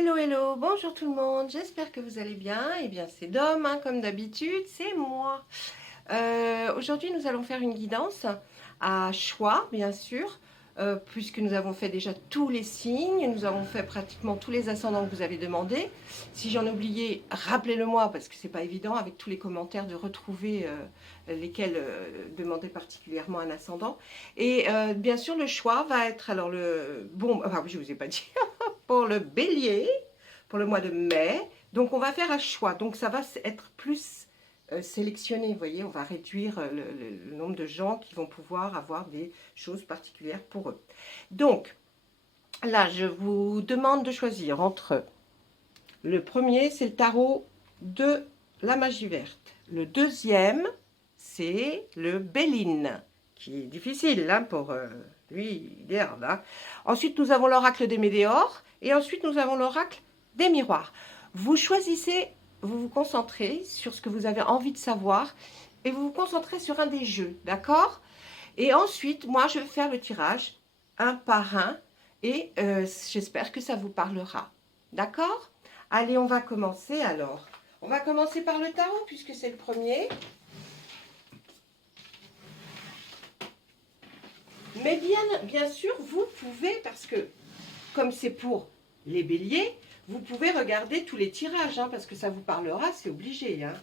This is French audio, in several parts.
Hello, hello, bonjour tout le monde, j'espère que vous allez bien. Eh bien, c'est Dom, hein, comme d'habitude, c'est moi. Aujourd'hui, nous allons faire une guidance à choix, bien sûr, puisque nous avons fait déjà tous les signes, nous avons fait pratiquement tous les ascendants que vous avez demandé. Si j'en ai oublié, rappelez-le-moi, parce que c'est pas évident avec tous les commentaires de retrouver lesquels demander particulièrement un ascendant. Et bien sûr, le choix va être, alors le bon, enfin, je vous ai pas dit, pour le bélier, pour le mois de mai. Donc, on va faire un choix. Donc, ça va être plus sélectionner, vous voyez, on va réduire le nombre de gens qui vont pouvoir avoir des choses particulières pour eux. Donc, là, je vous demande de choisir entre le premier, c'est le tarot de la magie verte. Le deuxième, c'est le Béline, qui est difficile hein, pour lui, il est hard, hein. Ensuite, nous avons l'oracle des météores et ensuite, nous avons l'oracle des miroirs. Vous choisissez, vous vous concentrez sur ce que vous avez envie de savoir et vous vous concentrez sur un des jeux, d'accord? Et ensuite, moi, je vais faire le tirage un par un et j'espère que ça vous parlera, d'accord? Allez, on va commencer alors. On va commencer par le tarot puisque c'est le premier. Mais bien sûr, vous pouvez, parce que comme c'est pour les béliers, vous pouvez regarder tous les tirages, hein, parce que ça vous parlera, c'est obligé. Hein.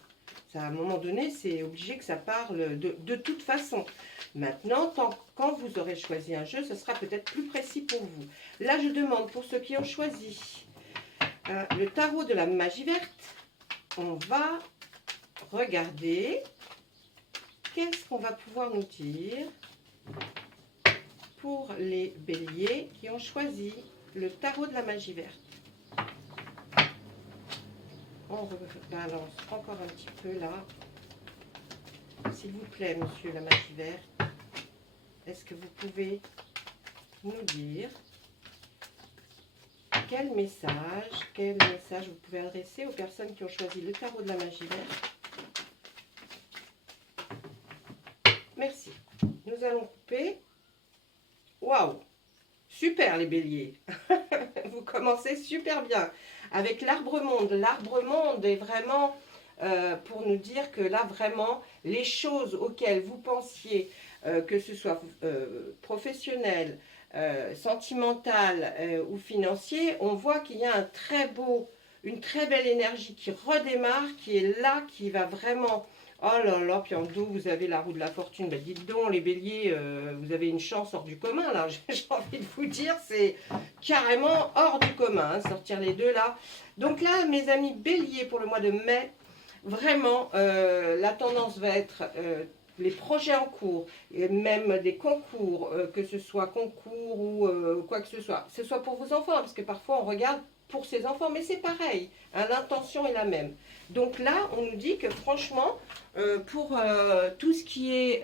Ça, à un moment donné, c'est obligé que ça parle de toute façon. Maintenant, quand vous aurez choisi un jeu, ce sera peut-être plus précis pour vous. Là, je demande pour ceux qui ont choisi le tarot de la magie verte, on va regarder qu'est-ce qu'on va pouvoir nous dire pour les béliers qui ont choisi le tarot de la magie verte. On rebalance encore un petit peu là. S'il vous plaît, monsieur la magie verte, est-ce que vous pouvez nous dire quel message vous pouvez adresser aux personnes qui ont choisi le tarot de la magie verte? Merci. Nous allons couper. Waouh! Super les béliers. Vous commencez super bien. Avec l'arbre monde. L'arbre monde est vraiment pour nous dire que là vraiment les choses auxquelles vous pensiez, que ce soit professionnel, sentimental ou financier, on voit qu'il y a une très belle énergie qui redémarre, qui est là, qui va vraiment... Oh là là, puis en dos, vous avez la roue de la fortune. Ben, dites donc, les béliers, vous avez une chance hors du commun, là. J'ai envie de vous dire, c'est carrément hors du commun, hein, sortir les deux, là. Donc là, mes amis béliers, pour le mois de mai, vraiment, la tendance va être les projets en cours, et même des concours, que ce soit concours ou quoi que ce soit pour vos enfants, parce que parfois, on regarde pour ses enfants, mais c'est pareil, hein, l'intention est la même. Donc là, on nous dit que franchement, pour tout ce qui est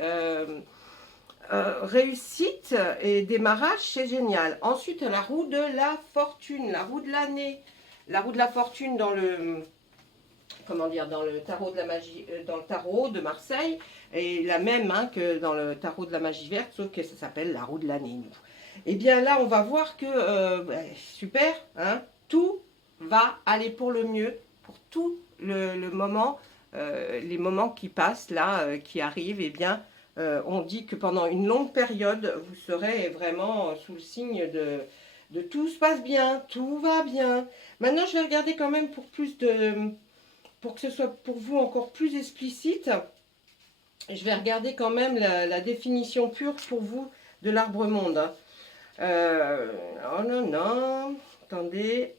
réussite et démarrage, c'est génial. Ensuite, la roue de la fortune, la roue de l'année. La roue de la fortune dans le, comment dire, dans le tarot de la magie, dans le tarot de Marseille, est la même hein, que dans le tarot de la magie verte, sauf que ça s'appelle la roue de l'année. Et bien là, on va voir que, super, hein, tout va aller pour le mieux, pour tout le moment, les moments qui passent là, qui arrivent, et bien, on dit que pendant une longue période, vous serez vraiment sous le signe de tout se passe bien, tout va bien. Maintenant, je vais regarder quand même pour que ce soit pour vous encore plus explicite. Je vais regarder quand même la définition pure pour vous de l'arbre monde. Hein. Oh non, non, attendez.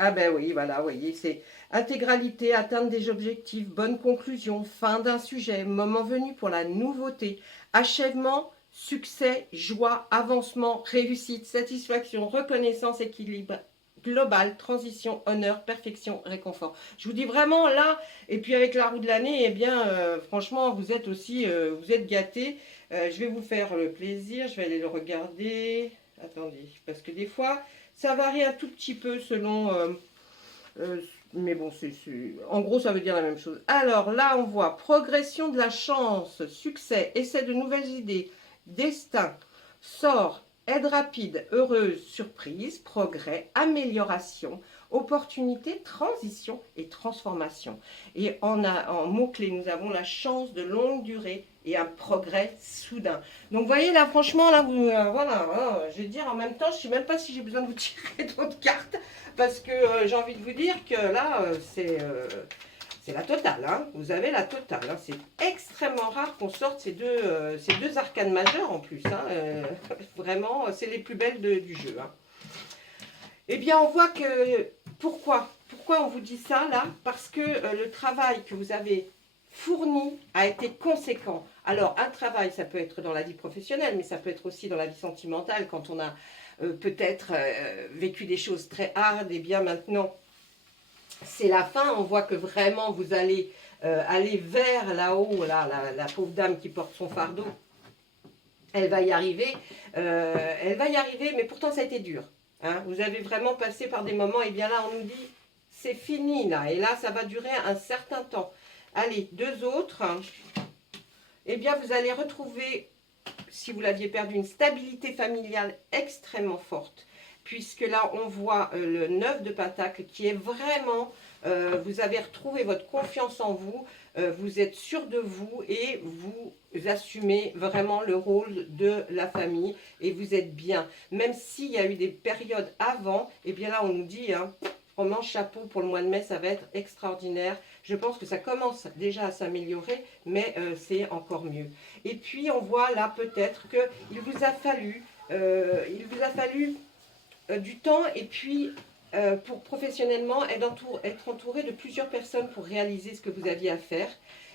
Ah ben oui, voilà, vous voyez, c'est intégralité, atteinte des objectifs, bonne conclusion, fin d'un sujet, moment venu pour la nouveauté, achèvement, succès, joie, avancement, réussite, satisfaction, reconnaissance, équilibre global, transition, honneur, perfection, réconfort. Je vous dis vraiment là, et puis avec la roue de l'année, eh bien, franchement, vous êtes aussi, vous êtes gâtés. Je vais vous faire le plaisir, je vais aller le regarder. Attendez, parce que des fois, ça varie un tout petit peu selon... mais bon, en gros, ça veut dire la même chose. Alors là, on voit progression de la chance, succès, essai de nouvelles idées, destin, sort, aide rapide, heureuse, surprise, progrès, amélioration, opportunité, transition et transformation. Et en mots-clés, nous avons la chance de longue durée et un progrès soudain. Donc, vous voyez, là, franchement, là, vous, voilà, hein, je vais dire, en même temps, je ne sais même pas si j'ai besoin de vous tirer d'autres cartes, parce que j'ai envie de vous dire que là, c'est la totale, hein. Vous avez la totale. Hein. C'est extrêmement rare qu'on sorte ces deux arcanes majeures en plus. Hein. Vraiment, c'est les plus belles du jeu. Hein. Eh bien, on voit que... Pourquoi on vous dit ça là? Parce que le travail que vous avez fourni a été conséquent. Alors, un travail, ça peut être dans la vie professionnelle, mais ça peut être aussi dans la vie sentimentale, quand on a peut-être vécu des choses très hard. Et bien maintenant, c'est la fin. On voit que vraiment, vous allez aller vers là-haut, là, la pauvre dame qui porte son fardeau. Elle va y arriver, mais pourtant ça a été dur. Hein. Vous avez vraiment passé par des moments, et bien là on nous dit, c'est fini là, et là ça va durer un certain temps. Allez, deux autres, eh bien vous allez retrouver, si vous l'aviez perdu, une stabilité familiale extrêmement forte, puisque là on voit le 9 de Pentacle qui est vraiment, vous avez retrouvé votre confiance en vous, vous êtes sûr de vous et vous assumez vraiment le rôle de la famille et vous êtes bien. Même s'il y a eu des périodes avant, et bien là on nous dit, hein, vraiment chapeau pour le mois de mai, ça va être extraordinaire. Je pense que ça commence déjà à s'améliorer, mais c'est encore mieux. Et puis on voit là peut-être qu'il vous a fallu, du temps et puis pour professionnellement être entouré de plusieurs personnes pour réaliser ce que vous aviez à faire.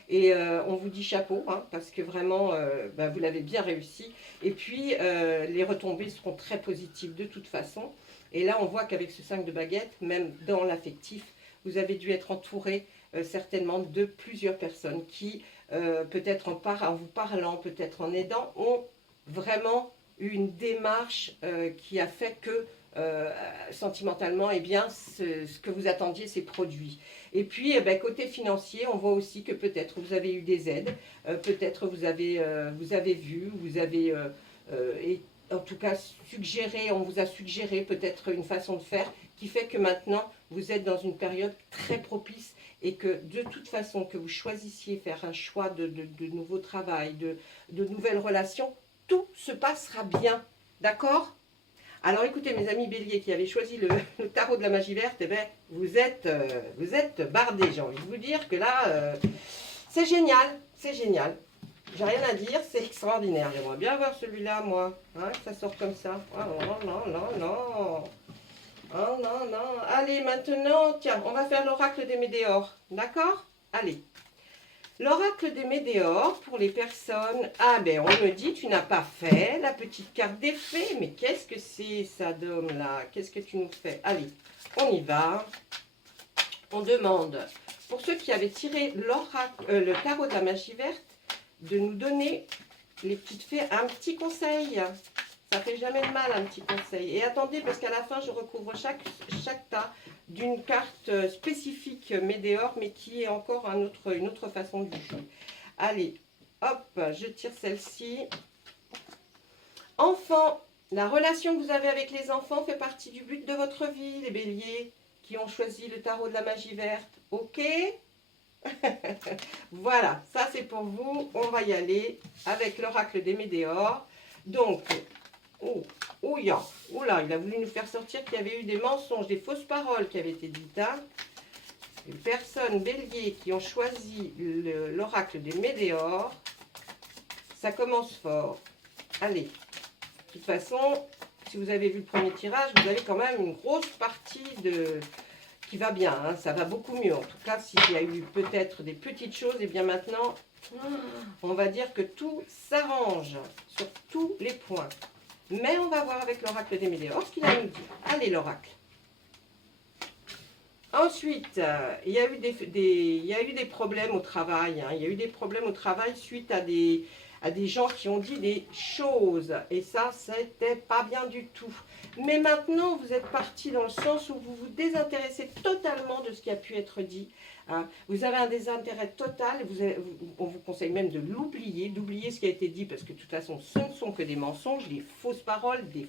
Et on vous dit chapeau, hein, parce que vraiment, vous l'avez bien réussi. Et puis, les retombées seront très positives de toute façon. Et là, on voit qu'avec ce 5 de baguette, même dans l'affectif, vous avez dû être entouré certainement de plusieurs personnes qui, peut-être en vous parlant, peut-être en aidant, ont vraiment eu une démarche qui a fait que sentimentalement, eh bien, ce que vous attendiez s'est produit. Et puis, côté financier, on voit aussi que peut-être vous avez eu des aides, peut-être vous avez vu, vous avez, en tout cas, suggéré, on vous a suggéré peut-être une façon de faire qui fait que maintenant, vous êtes dans une période très propice et que de toute façon, que vous choisissiez faire un choix de nouveau travail, de nouvelles relations, tout se passera bien. D'accord ? Alors écoutez mes amis béliers qui avaient choisi le tarot de la magie verte, eh bien, vous êtes bardés. J'ai envie de vous dire que là, c'est génial, c'est génial. J'ai rien à dire, c'est extraordinaire. J'aimerais bien voir celui-là, moi, hein, que ça sort comme ça. Oh non, non, non, non. Oh non, non. Allez, maintenant, tiens, on va faire l'oracle des météores. D'accord? Allez. L'oracle des météores, pour les personnes... Ah ben, on me dit, tu n'as pas fait la petite carte des fées. Mais qu'est-ce que c'est, ça, Dôme, là? Qu'est-ce que tu nous fais? Allez, on y va. On demande, pour ceux qui avaient tiré le tarot de la magie verte, de nous donner, les petites fées, un petit conseil. Ça fait jamais de mal, un petit conseil. Et attendez, parce qu'à la fin, je recouvre chaque tas d'une carte spécifique Météor, mais qui est encore une autre façon de jouer. Allez, hop, je tire celle-ci. Enfants, la relation que vous avez avec les enfants fait partie du but de votre vie, les béliers qui ont choisi le tarot de la magie verte. Ok? Voilà, ça c'est pour vous. On va y aller avec l'oracle des météores. Donc, oula, il a voulu nous faire sortir qu'il y avait eu des mensonges, des fausses paroles qui avaient été dites. Hein. Les personnes béliers qui ont choisi l'oracle des météores, ça commence fort. Allez, de toute façon, si vous avez vu le premier tirage, vous avez quand même une grosse partie qui va bien. Hein, ça va beaucoup mieux. En tout cas, s'il y a eu peut-être des petites choses, et bien maintenant, on va dire que tout s'arrange sur tous les points. Mais on va voir avec l'oracle des météores ce qu'il a à nous dire. Allez, l'oracle. Ensuite, il y a eu des problèmes au travail. Hein. Il y a eu des problèmes au travail suite à des gens qui ont dit des choses. Et ça, c'était pas bien du tout. Mais maintenant, vous êtes parti dans le sens où vous vous désintéressez totalement de ce qui a pu être dit. Hein. Vous avez un désintérêt total. On vous conseille même de l'oublier, d'oublier ce qui a été dit, parce que de toute façon, ce ne sont que des mensonges, des fausses paroles, des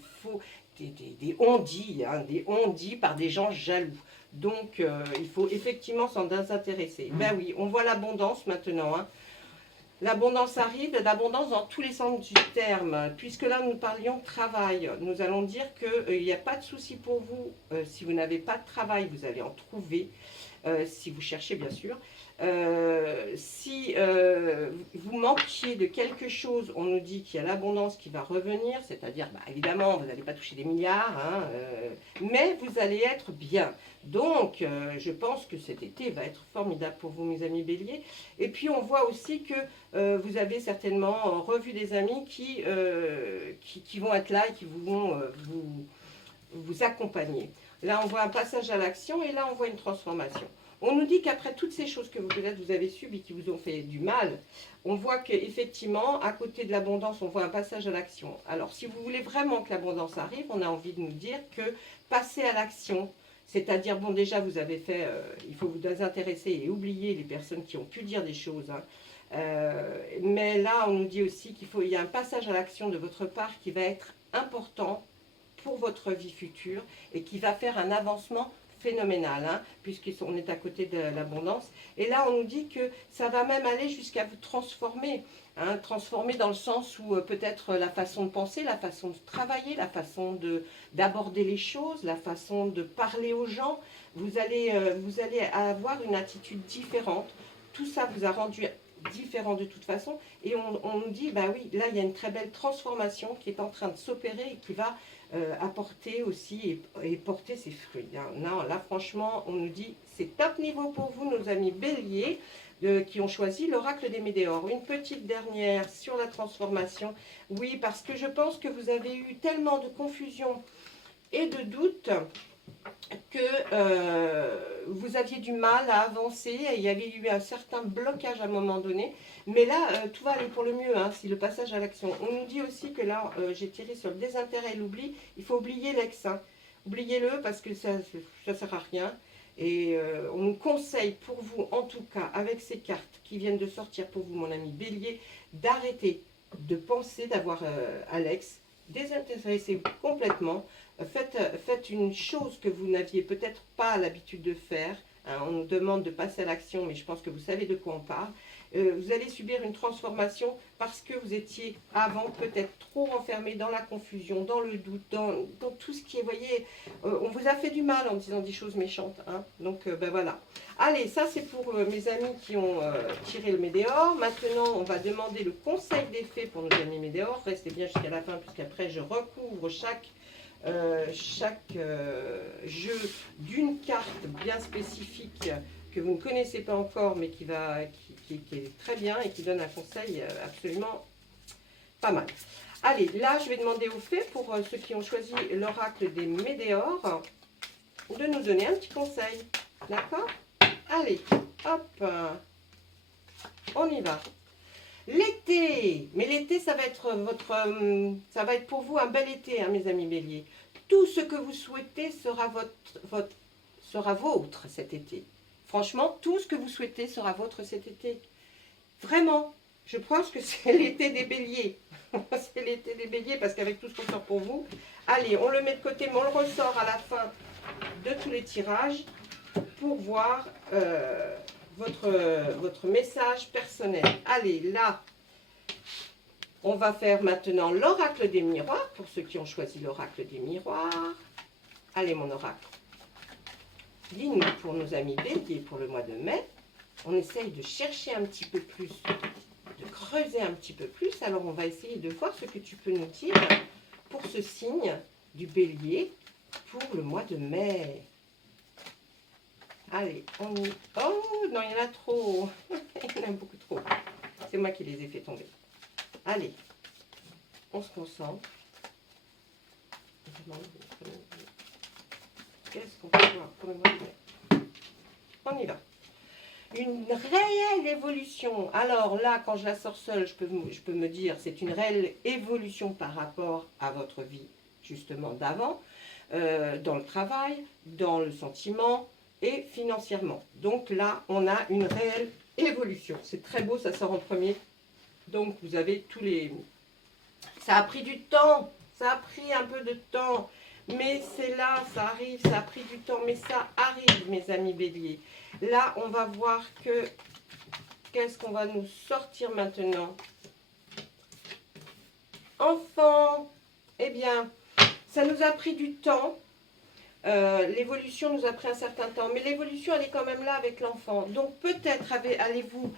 on-dit, hein, des on-dit par des gens jaloux. Donc, il faut effectivement s'en désintéresser. Ben oui, on voit l'abondance maintenant. Hein. L'abondance arrive, l'abondance dans tous les sens du terme. Puisque là, nous parlions travail. Nous allons dire qu'il n'y a pas de souci pour vous. Si vous n'avez pas de travail, vous allez en trouver. Si vous cherchez, bien sûr. Si vous manquiez de quelque chose, on nous dit qu'il y a l'abondance qui va revenir, c'est-à-dire, bah, évidemment, vous n'allez pas toucher des milliards, hein, mais vous allez être bien. Donc, je pense que cet été va être formidable pour vous, mes amis béliers. Et puis, on voit aussi que vous avez certainement revu des amis qui vont être là et qui vont vous accompagner. Là, on voit un passage à l'action et là, on voit une transformation. On nous dit qu'après toutes ces choses que peut-être vous avez subies, qui vous ont fait du mal, on voit qu'effectivement, à côté de l'abondance, on voit un passage à l'action. Alors, si vous voulez vraiment que l'abondance arrive, on a envie de nous dire que passer à l'action, c'est-à-dire, bon, déjà, vous avez fait, il faut vous désintéresser et oublier les personnes qui ont pu dire des choses. Hein. Mais là, on nous dit aussi qu'il y a un passage à l'action de votre part qui va être important pour votre vie future et qui va faire un avancement phénoménal, hein, puisqu'on est à côté de l'abondance. Et là, on nous dit que ça va même aller jusqu'à vous transformer. Hein, transformer dans le sens où peut-être la façon de penser, la façon de travailler, la façon d'aborder les choses, la façon de parler aux gens. Vous allez avoir une attitude différente. Tout ça vous a rendu différent de toute façon. Et on nous dit, bah oui, là, il y a une très belle transformation qui est en train de s'opérer et qui va apporter aussi et porter ses fruits. Hein. Non, là, franchement, on nous dit, c'est top niveau pour vous, nos amis béliers, qui ont choisi l'oracle des Médéors. Une petite dernière sur la transformation. Oui, parce que je pense que vous avez eu tellement de confusion et de doutes que vous aviez du mal à avancer, et il y avait eu un certain blocage à un moment donné, mais là, tout va aller pour le mieux, hein, si le passage à l'action. On nous dit aussi que là, j'ai tiré sur le désintérêt et l'oubli, il faut oublier l'ex, hein. Oubliez-le parce que ça ne sert à rien, et on nous conseille pour vous, en tout cas, avec ces cartes qui viennent de sortir pour vous, mon ami Bélier, d'arrêter de penser d'avoir Alex, désintéressez-vous complètement. Faites une chose que vous n'aviez peut-être pas l'habitude de faire. Hein, on nous demande de passer à l'action, mais je pense que vous savez de quoi on parle. Vous allez subir une transformation parce que vous étiez avant peut-être trop renfermé dans la confusion, dans le doute, dans tout ce qui est, vous voyez, on vous a fait du mal en disant des choses méchantes. Hein, donc, ben voilà. Allez, ça c'est pour mes amis qui ont tiré le Médéor. Maintenant, on va demander le conseil des fées pour nos amis Médéor. Restez bien jusqu'à la fin, puisqu'après je recouvre chaque jeu d'une carte bien spécifique que vous ne connaissez pas encore, mais qui est très bien et qui donne un conseil absolument pas mal. Allez, là, je vais demander aux fées, pour ceux qui ont choisi l'oracle des Médéors, de nous donner un petit conseil. D'accord? Allez, hop, on y va. L'été, mais l'été, ça va être ça va être pour vous un bel été, hein, mes amis béliers. Tout ce que vous souhaitez sera vôtre cet été. Franchement, tout ce que vous souhaitez sera vôtre cet été. Vraiment, je pense que c'est l'été des béliers. C'est l'été des béliers parce qu'avec tout ce qu'on sort pour vous, allez, on le met de côté, mais on le ressort à la fin de tous les tirages pour voir votre message personnel. Allez, là, on va faire maintenant l'oracle des miroirs, pour ceux qui ont choisi l'oracle des miroirs. Allez, mon oracle. Dis-nous pour nos amis béliers pour le mois de mai. On essaye de chercher un petit peu plus, de creuser un petit peu plus. Alors, on va essayer de voir ce que tu peux nous dire pour ce signe du bélier pour le mois de mai. Allez, on y... Oh, non, il y en a trop. Il y en a beaucoup trop. C'est moi qui les ai fait tomber. Allez, on se concentre. Qu'est-ce qu'on peut voir pour le mois de mai? On y va. Une réelle évolution. Alors là, quand je la sors seule, je peux me dire, c'est une réelle évolution par rapport à votre vie justement d'avant, dans le travail, dans le sentiment et financièrement. Donc là, on a une réelle évolution. C'est très beau, ça sort en premier. Donc vous avez tous les... Ça a pris du temps, ça a pris un peu de temps, mais c'est là, ça arrive, ça a pris du temps, mais ça arrive, mes amis béliers. Là, on va voir que... Qu'est-ce qu'on va nous sortir maintenant? Enfant, eh bien, ça nous a pris du temps. L'évolution nous a pris un certain temps, mais l'évolution, elle est quand même là avec l'enfant. Donc, peut-être allez-vous,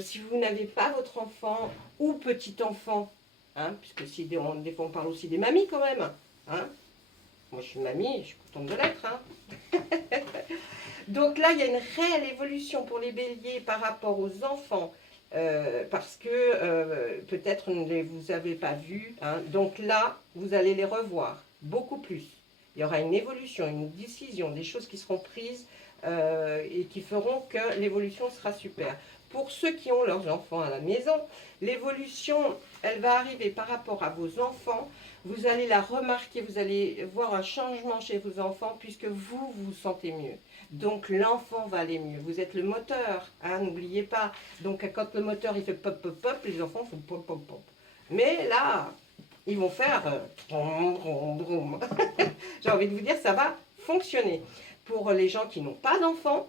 si vous n'avez pas votre enfant ou petit enfant, hein, puisque si des fois on parle aussi des mamies quand même, hein. Moi, je suis mamie, je suis contente de l'être, hein. Donc là, il y a une réelle évolution pour les béliers par rapport aux enfants, parce que peut-être ne vous avez pas vus, hein. Donc là, vous allez les revoir beaucoup plus. Il y aura une évolution, une décision, des choses qui seront prises et qui feront que l'évolution sera super. Pour ceux qui ont leurs enfants à la maison, l'évolution, elle va arriver par rapport à vos enfants. Vous allez la remarquer, vous allez voir un changement chez vos enfants puisque vous vous sentez mieux. Donc l'enfant va aller mieux. Vous êtes le moteur, hein, n'oubliez pas. Donc quand le moteur il fait pop pop pop, les enfants font pop pop pop. Mais là, ils vont faire brum, brum, brum. J'ai envie de vous dire, ça va fonctionner. Pour les gens qui n'ont pas d'enfants,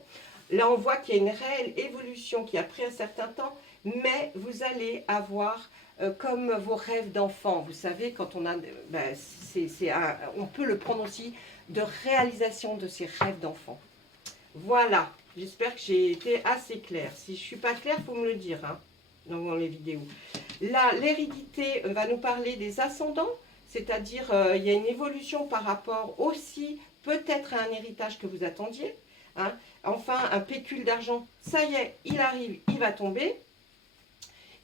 là on voit qu'il y a une réelle évolution qui a pris un certain temps, mais vous allez avoir comme vos rêves d'enfant. Vous savez, quand on a, ben, on peut le prendre aussi de réalisation de ses rêves d'enfant. Voilà, j'espère que j'ai été assez claire. Si je ne suis pas claire, il faut me le dire, hein, dans les vidéos. Là, l'hérédité va nous parler des ascendants, c'est-à-dire il y a une évolution par rapport aussi peut-être à un héritage que vous attendiez. Hein. Enfin, un pécule d'argent, ça y est, il arrive, il va tomber.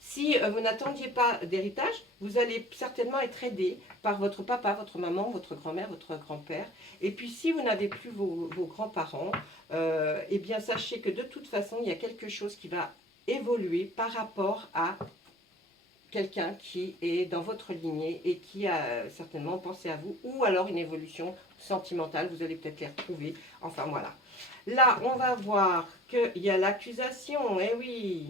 Si vous n'attendiez pas d'héritage, vous allez certainement être aidé par votre papa, votre maman, votre grand-mère, votre grand-père. Et puis si vous n'avez plus vos grands-parents, eh bien sachez que de toute façon, il y a quelque chose qui va évoluer par rapport à quelqu'un qui est dans votre lignée et qui a certainement pensé à vous, ou alors une évolution sentimentale, vous allez peut-être les retrouver, enfin voilà. Là, on va voir qu'il y a l'accusation, eh oui,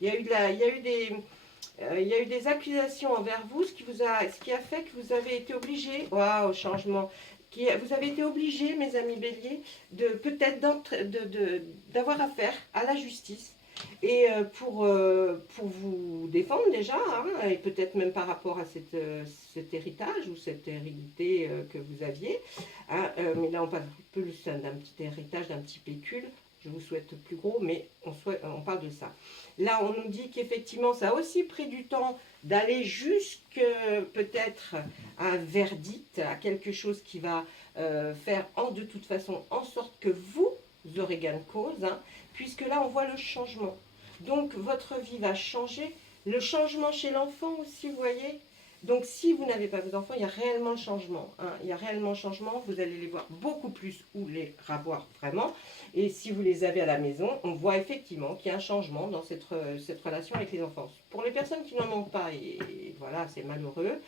il y a eu des accusations envers vous, ce qui a fait que vous avez été obligé, waouh, changement, vous avez été obligé, mes amis béliers, de peut-être d'avoir affaire à la justice. Et pour vous défendre déjà, hein, et peut-être même par rapport à cet héritage ou cette hérédité que vous aviez, hein, mais là on parle plus d'un petit héritage, d'un petit pécule, je vous souhaite plus gros, mais on parle de ça. Là on nous dit qu'effectivement ça a aussi pris du temps d'aller jusque peut-être à un verdict, à quelque chose qui va faire de toute façon en sorte que vous aurez gain de cause, hein, puisque là on voit le changement. Donc votre vie va changer, le changement chez l'enfant aussi, vous voyez. Donc si vous n'avez pas vos enfants, il y a réellement le changement, hein. Il y a réellement le changement, vous allez les voir beaucoup plus ou les revoir vraiment. Et si vous les avez à la maison, on voit effectivement qu'il y a un changement dans cette relation avec les enfants. Pour les personnes qui n'en ont pas, et voilà, c'est malheureux,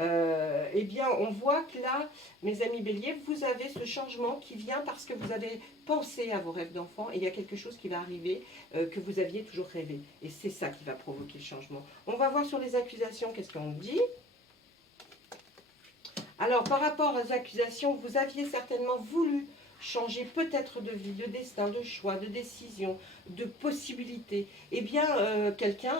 eh bien on voit que là, mes amis béliers, vous avez ce changement qui vient parce que vous avez pensé à vos rêves d'enfant et il y a quelque chose qui va arriver que vous aviez toujours rêvé. Et c'est ça qui va provoquer le changement. On va voir sur les accusations, qu'est-ce qu'on dit. Alors, par rapport aux accusations, vous aviez certainement voulu changer peut-être de vie, de destin, de choix, de décision, de possibilité. Eh bien, quelqu'un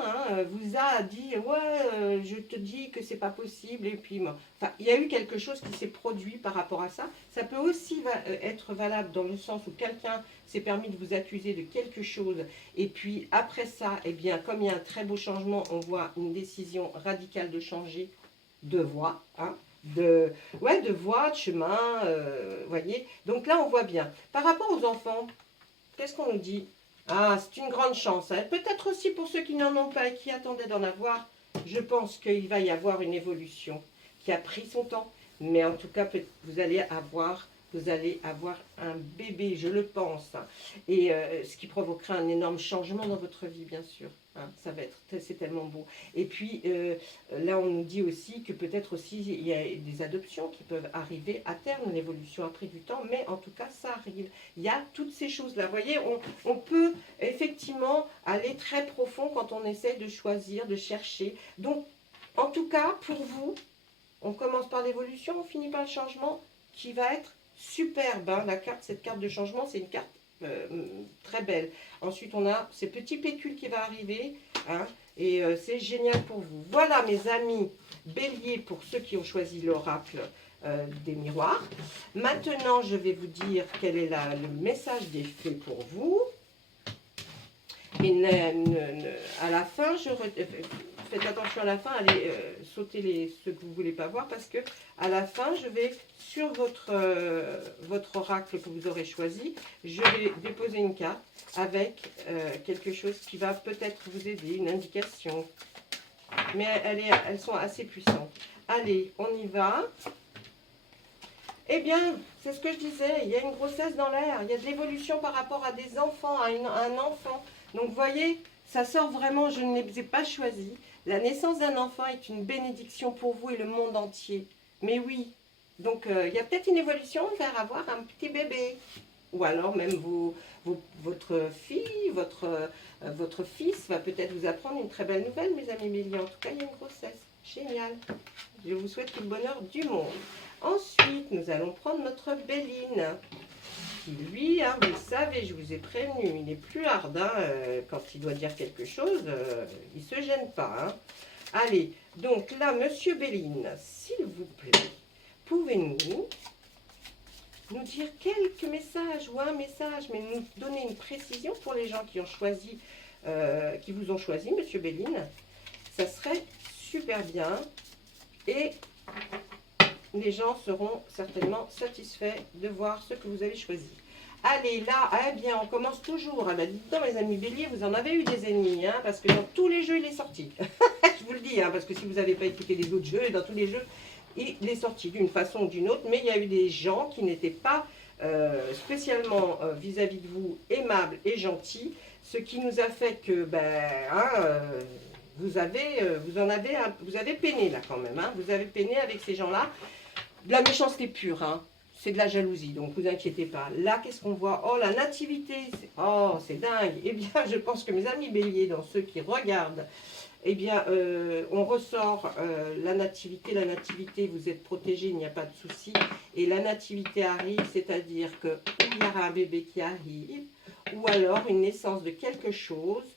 vous a dit « Ouais, je te dis que c'est pas possible. » Et puis, enfin, il y a eu quelque chose qui s'est produit par rapport à ça. Ça peut aussi être valable dans le sens où quelqu'un s'est permis de vous accuser de quelque chose. Et puis, après ça, eh bien, comme il y a un très beau changement, on voit une décision radicale de changer de voie, hein, de voie, de chemin, voyez. Donc là, on voit bien. Par rapport aux enfants, qu'est-ce qu'on nous dit? Ah, c'est une grande chance. Hein. Peut-être aussi pour ceux qui n'en ont pas et qui attendaient d'en avoir, je pense qu'il va y avoir une évolution qui a pris son temps. Mais en tout cas, vous allez avoir vous allez avoir un bébé, je le pense, hein. Et ce qui provoquera un énorme changement dans votre vie, bien sûr, hein. Ça va être, c'est tellement beau. Et puis là, on nous dit aussi que peut-être aussi il y a des adoptions qui peuvent arriver à terme. L'évolution a pris du temps, mais en tout cas, ça arrive. Il y a toutes ces choses-là. Vous voyez, on peut effectivement aller très profond quand on essaie de choisir, de chercher. Donc, en tout cas, pour vous, on commence par l'évolution, on finit par le changement qui va être superbe, hein. Cette carte de changement, c'est une carte très belle. Ensuite, on a ces petits pécules qui va arriver, hein, et c'est génial pour vous. Voilà, mes amis béliers, pour ceux qui ont choisi l'oracle des miroirs. Maintenant, je vais vous dire quel est le message des fées pour vous. Et à la fin, faites attention à la fin, allez sauter ceux que vous ne voulez pas voir, parce que à la fin, je vais, sur votre oracle que vous aurez choisi, je vais déposer une carte avec quelque chose qui va peut-être vous aider, une indication. Mais elles sont assez puissantes. Allez, on y va. Eh bien, c'est ce que je disais, il y a une grossesse dans l'air, il y a de l'évolution par rapport à des enfants, à un enfant. Donc, vous voyez, ça sort vraiment, je ne les ai pas choisis. La naissance d'un enfant est une bénédiction pour vous et le monde entier. Mais oui, donc il y a peut-être une évolution vers avoir un petit bébé. Ou alors même votre fille, votre fils va peut-être vous apprendre une très belle nouvelle, mes amis béliers. En tout cas, il y a une grossesse. Génial. Je vous souhaite tout le bonheur du monde. Ensuite, nous allons prendre notre Béline. Qui, lui, hein, vous le savez, je vous ai prévenu, il est plus hard. Hein, quand il doit dire quelque chose, il ne se gêne pas. Hein. Allez, donc là, monsieur Béline, s'il vous plaît, pouvez-nous nous dire quelques messages ou un message, mais nous donner une précision pour les gens qui ont choisi, qui vous ont choisi, monsieur Béline. Ça serait super bien. Et les gens seront certainement satisfaits de voir ce que vous avez choisi. Allez, là, eh bien, on commence toujours. Ah ben, dites donc, mes amis béliers, vous en avez eu des ennemis, hein, parce que dans tous les jeux, il est sorti. Je vous le dis, hein, parce que si vous n'avez pas écouté les autres jeux, dans tous les jeux, il est sorti d'une façon ou d'une autre, mais il y a eu des gens qui n'étaient pas spécialement vis-à-vis de vous aimables et gentils, ce qui nous a fait que, ben, hein, vous avez peiné là quand même, hein, vous avez peiné avec ces gens-là. De la méchanceté pure, hein. C'est de la jalousie, donc vous inquiétez pas. Là, qu'est-ce qu'on voit? Oh, la nativité, oh, c'est dingue. Eh bien, je pense que mes amis béliers, dans ceux qui regardent, eh bien, on ressort la nativité, vous êtes protégés, il n'y a pas de souci. Et la nativité arrive, c'est-à-dire qu'il y aura un bébé qui arrive, ou alors une naissance de quelque chose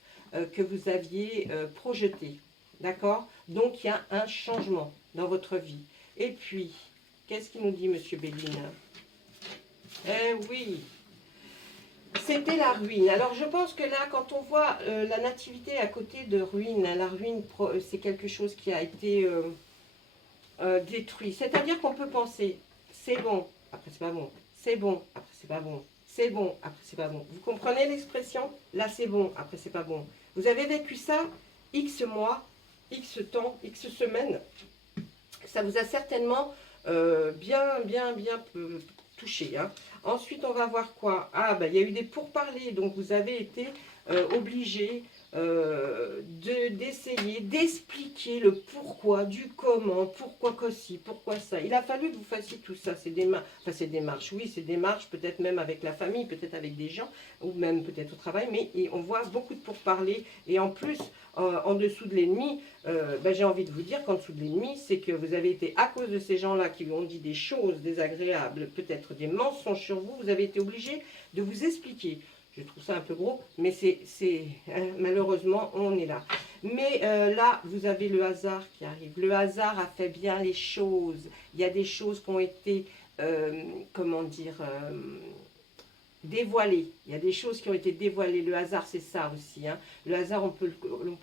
que vous aviez projeté. D'accord? Donc, il y a un changement dans votre vie. Et puis, qu'est-ce qu'il nous dit, monsieur Béline? Eh oui, c'était la ruine. Alors, je pense que là, quand on voit la nativité à côté de ruine, la ruine, c'est quelque chose qui a été détruit. C'est-à-dire qu'on peut penser, c'est bon, après c'est pas bon, c'est bon, après c'est pas bon, c'est bon, après c'est pas bon. Vous comprenez l'expression? Là, c'est bon, après c'est pas bon. Vous avez vécu ça X mois, X temps, X semaines. Ça vous a certainement bien touché. Hein. Ensuite, on va voir quoi? Ah, ben, il y a eu des pourparlers, donc vous avez été obligé d'essayer d'expliquer le pourquoi, du comment, pourquoi qu'aussi, pourquoi ça. Il a fallu que vous fassiez tout ça, ces démarches, oui, ces démarches, peut-être même avec la famille, peut-être avec des gens, ou même peut-être au travail, mais on voit beaucoup de pourparlers, et en plus, en dessous de l'ennemi, ben, j'ai envie de vous dire qu'en dessous de l'ennemi, c'est que vous avez été, à cause de ces gens-là qui lui ont dit des choses désagréables, peut-être des mensonges sur vous, vous avez été obligé de vous expliquer. Je trouve ça un peu gros, mais malheureusement, on est là. Mais là, vous avez le hasard qui arrive. Le hasard a fait bien les choses. Il y a des choses qui ont été, comment dire, dévoilées. Il y a des choses qui ont été dévoilées. Le hasard, c'est ça aussi. Hein. Le hasard, on peut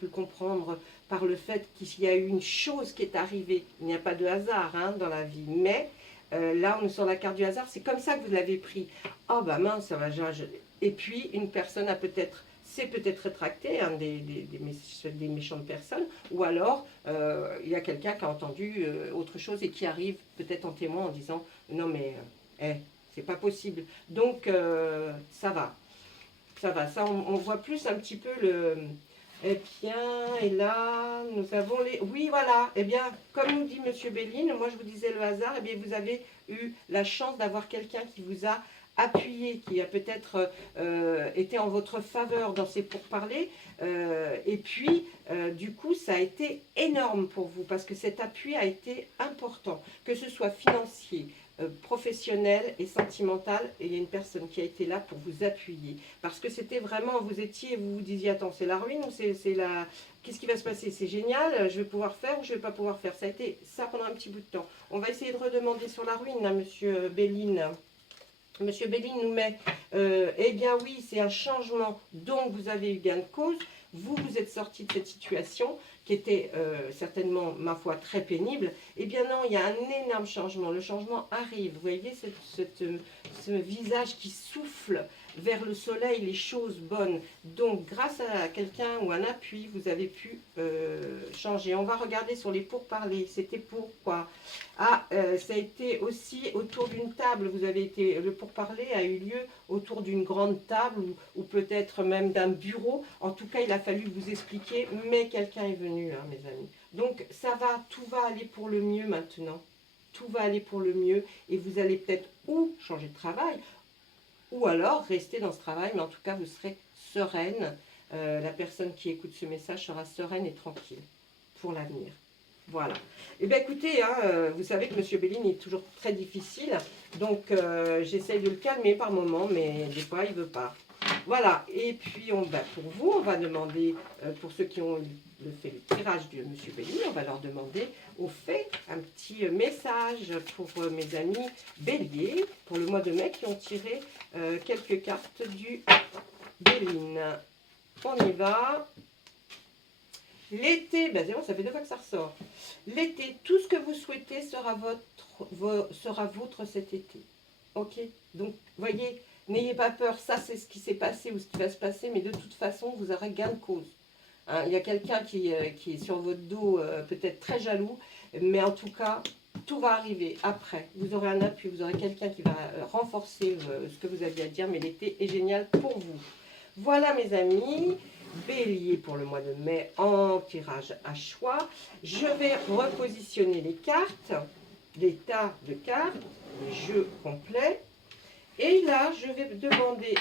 le comprendre par le fait qu'il y a eu une chose qui est arrivée. Il n'y a pas de hasard hein, dans la vie, mais là, on est sur la carte du hasard. C'est comme ça que vous l'avez pris. Oh, bah mince, ça va, et puis, une personne s'est peut-être rétractée, hein, des méchantes personnes, ou alors, il y a quelqu'un qui a entendu autre chose et qui arrive peut-être en témoin en disant « Non mais, c'est pas possible. Donc, ça va. Ça va, ça on voit plus un petit peu le... Eh bien, et là, nous avons les... Oui, voilà, eh bien, comme nous dit Monsieur Béline, moi je vous disais le hasard, eh bien, vous avez eu la chance d'avoir quelqu'un qui vous a appuyé, qui a peut-être été en votre faveur dans ces pourparlers, et puis, du coup, ça a été énorme pour vous, parce que cet appui a été important, que ce soit financier, professionnel et sentimental, et il y a une personne qui a été là pour vous appuyer, parce que c'était vraiment, vous étiez, vous vous disiez, attends, c'est la ruine ou c'est la... Qu'est-ce qui va se passer? C'est génial, je vais pouvoir faire ou je ne vais pas pouvoir faire? Ça a été ça pendant un petit bout de temps. On va essayer de redemander sur la ruine, hein, Monsieur Béline. Monsieur Béline nous met, eh bien oui, c'est un changement, donc vous avez eu gain de cause, vous vous êtes sorti de cette situation qui était certainement, ma foi, très pénible. Eh bien non, il y a un énorme changement, le changement arrive, vous voyez ce visage qui souffle vers le soleil les choses bonnes. Donc grâce à quelqu'un ou un appui, vous avez pu changer. On va regarder sur les pourparlers, c'était pourquoi? Ah, ça a été aussi autour d'une table, vous avez été, le pourparler a eu lieu autour d'une grande table ou peut-être même d'un bureau. En tout cas, il a fallu vous expliquer, mais quelqu'un est venu, hein, mes amis. Donc ça va, tout va aller pour le mieux maintenant. Tout va aller pour le mieux et vous allez peut-être ou changer de travail ou alors rester dans ce travail, mais en tout cas, vous serez sereine. La personne qui écoute ce message sera sereine et tranquille pour l'avenir. Voilà. Et bien écoutez, hein, vous savez que Monsieur Béline est toujours très difficile, donc j'essaye de le calmer par moment, mais des fois il ne veut pas. Voilà, et puis pour vous, on va demander, pour ceux qui ont fait le tirage de Monsieur Béline, on va leur demander au fait un petit message pour mes amis béliers, pour le mois de mai, qui ont tiré quelques cartes du Béline. On y va. L'été, ben c'est bon, ça fait 2 fois que ça ressort. L'été, tout ce que vous souhaitez sera vôtre cet été. Ok? Donc, voyez, n'ayez pas peur, ça c'est ce qui s'est passé ou ce qui va se passer, mais de toute façon, vous aurez gain de cause. Hein, il y a quelqu'un qui est sur votre dos, peut-être très jaloux, mais en tout cas, tout va arriver après. Vous aurez un appui, vous aurez quelqu'un qui va renforcer ce que vous aviez à dire, mais l'été est génial pour vous. Voilà mes amis. Bélier pour le mois de mai en tirage à choix. Je vais repositionner les cartes, les tas de cartes, les jeux complets. Et là, je vais demander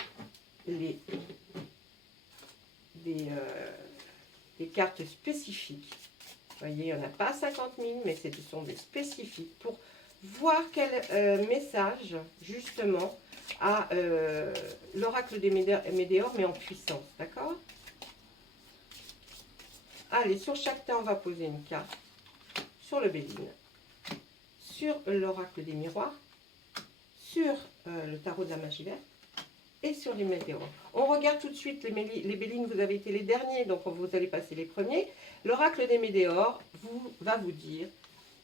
des cartes spécifiques. Vous voyez, il n'y en a pas 50 000, mais ce sont des spécifiques pour voir quel message, justement, a l'oracle des Médéors, mais en puissance. D'accord ? Allez, sur chaque tas, on va poser une carte. Sur le Béline, sur l'oracle des miroirs, sur le tarot de la magie verte et sur les météores. On regarde tout de suite les Bélines, vous avez été les derniers, donc vous allez passer les premiers. L'oracle des météores va vous dire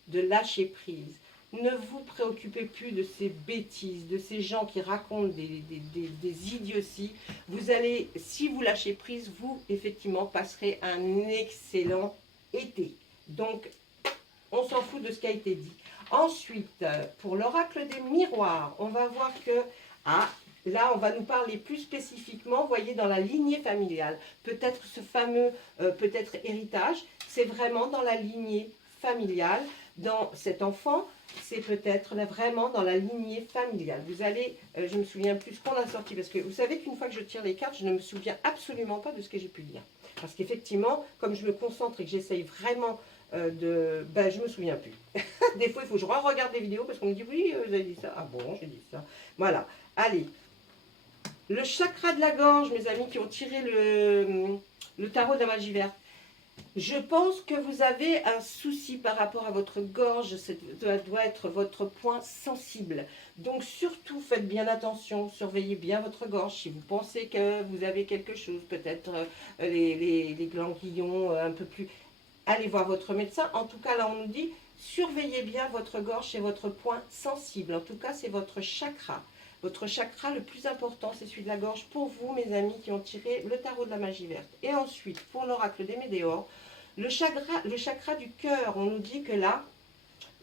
de lâcher prise. Ne vous préoccupez plus de ces bêtises, de ces gens qui racontent des idioties. Vous allez, si vous lâchez prise, vous, effectivement, passerez un excellent été. Donc, on s'en fout de ce qui a été dit. Ensuite, pour l'oracle des miroirs, on va voir que, là, on va nous parler plus spécifiquement, vous voyez, dans la lignée familiale. Peut-être ce fameux, peut-être héritage, c'est vraiment dans la lignée familiale. Dans cet enfant, c'est peut-être vraiment dans la lignée familiale. Vous allez, je me souviens plus ce qu'on a sorti, parce que vous savez qu'une fois que je tire les cartes, je ne me souviens absolument pas de ce que j'ai pu dire. Parce qu'effectivement, comme je me concentre et que j'essaye vraiment je me souviens plus. Des fois, il faut que je regarde des vidéos parce qu'on me dit, oui, vous avez dit ça. Ah bon, j'ai dit ça. Voilà. Allez. Le chakra de la gorge, mes amis qui ont tiré le tarot de la magie verte. Je pense que vous avez un souci par rapport à votre gorge, ça doit être votre point sensible. Donc surtout faites bien attention, surveillez bien votre gorge. Si vous pensez que vous avez quelque chose, peut-être les ganglions un peu plus... Allez voir votre médecin. En tout cas, là on nous dit, surveillez bien votre gorge, c'est votre point sensible. En tout cas, c'est votre chakra. Votre chakra le plus important, c'est celui de la gorge pour vous, mes amis, qui ont tiré le tarot de la magie verte. Et ensuite, pour l'oracle des météores, le chakra du cœur, on nous dit que là,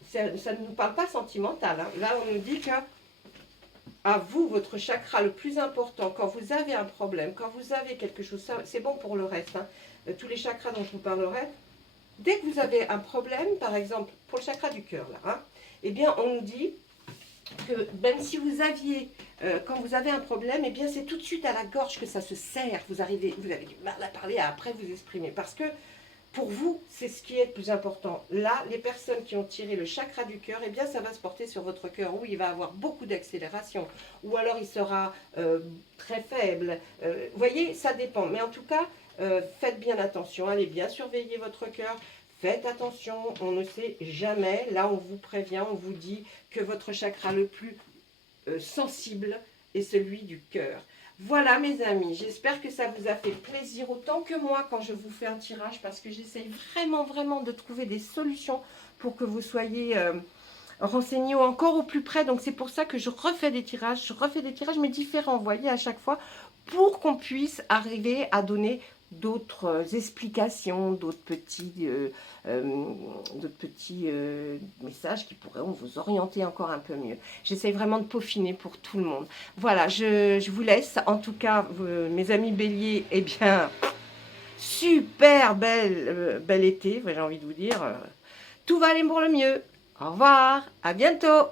ça ne nous parle pas sentimental. Hein. Là, on nous dit que à vous, votre chakra le plus important, quand vous avez un problème, quand vous avez quelque chose, c'est bon pour le reste, hein, tous les chakras dont je vous parlerai, dès que vous avez un problème, par exemple, pour le chakra du cœur, là, hein, eh bien, on nous dit que même si vous aviez, quand vous avez un problème, eh bien, c'est tout de suite à la gorge que ça se serre. Vous avez du mal à parler, à après vous exprimer. Parce que pour vous, c'est ce qui est le plus important. Là, les personnes qui ont tiré le chakra du cœur, eh bien, ça va se porter sur votre cœur, où il va avoir beaucoup d'accélération, ou alors il sera très faible. Vous voyez, ça dépend. Mais en tout cas, faites bien attention, allez bien surveiller votre cœur. Faites attention, on ne sait jamais. Là, on vous prévient, on vous dit que votre chakra le plus sensible est celui du cœur. Voilà mes amis, j'espère que ça vous a fait plaisir autant que moi quand je vous fais un tirage parce que j'essaye vraiment de trouver des solutions pour que vous soyez renseignés encore au plus près. Donc c'est pour ça que je refais des tirages mais différents, vous voyez, à chaque fois, pour qu'on puisse arriver à donner d'autres explications, d'autres petits messages qui pourraient vous orienter encore un peu mieux. J'essaie vraiment de peaufiner pour tout le monde. Voilà, je vous laisse. En tout cas, mes amis béliers, eh bien, super bel été, j'ai envie de vous dire. Tout va aller pour le mieux. Au revoir, à bientôt.